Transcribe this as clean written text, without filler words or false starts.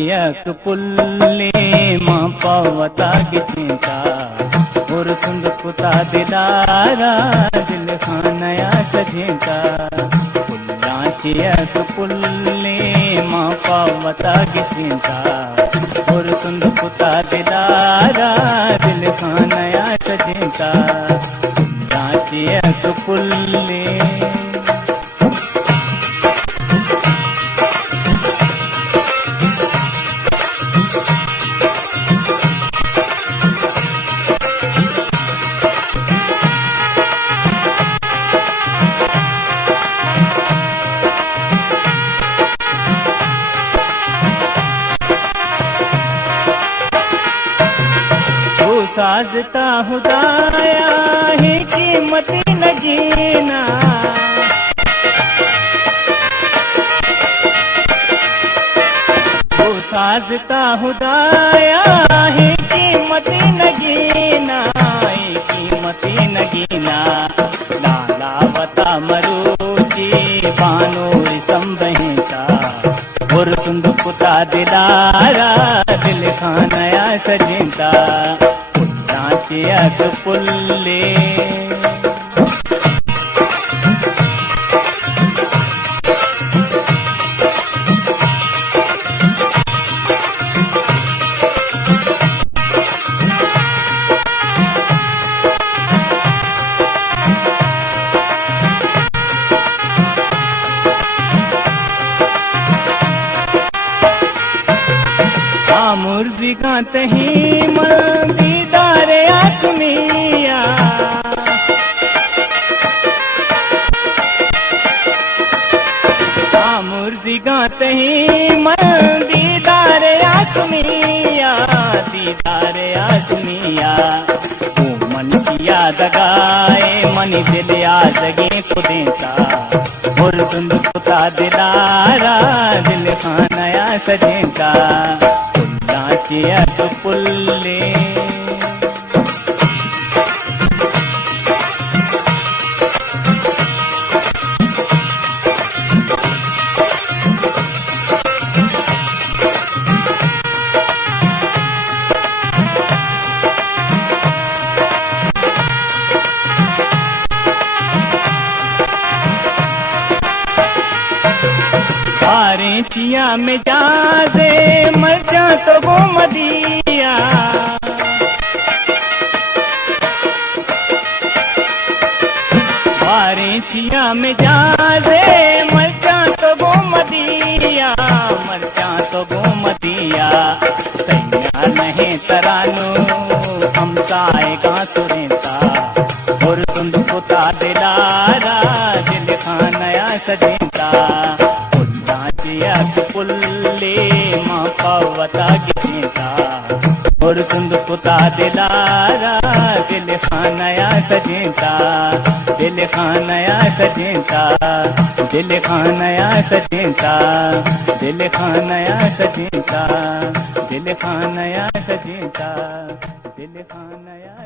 नाचियक पुल्ले माँ पावता गिचिंता और सुंद पुता दिलारा दिल खानया सजेता नाचियक पुल्ले माँ पावता गिचिंता और सुंद पुता दिलारा दिल खानया सजेता नाचियक पुल्ले। साजता खुदाया है कीमत न जीना वो साजता खुदाया है कीमत न गीना कीमत न गीना लाला बता मरुची बानूर संबहिता और सुंद पुता दिलारा दिल खानया सजिंता नाचियक पुल्ले। मुर्जी गात ही मन दीदार आसमिया मुर्जी गात ही मन दीदार आसमिया दीदार आसमिया वो मन किया दगाए मन दिल आजगे को देता और सुंद पुता दिलारा दिल खानया सजेता नाचियक पुल्ले। सारे चिया में जाजे मर जा तो वो मदिया सारे चिया में जाजे मर जा तो वो मदिया मर जा तो वो मदिया तैया नहीं तरानो हम साएगा सुरेता और सुंद पुता दिलारा दिल खानया सजेता नाचियक पुल्ले माँ पावता गिचिंता और सुंद पुता दिलारा दिल खानया सजेता दिल खानया सजेता दिल खानया सजेता दिल खानया सजेता दिल खानया सजेता दिल खानया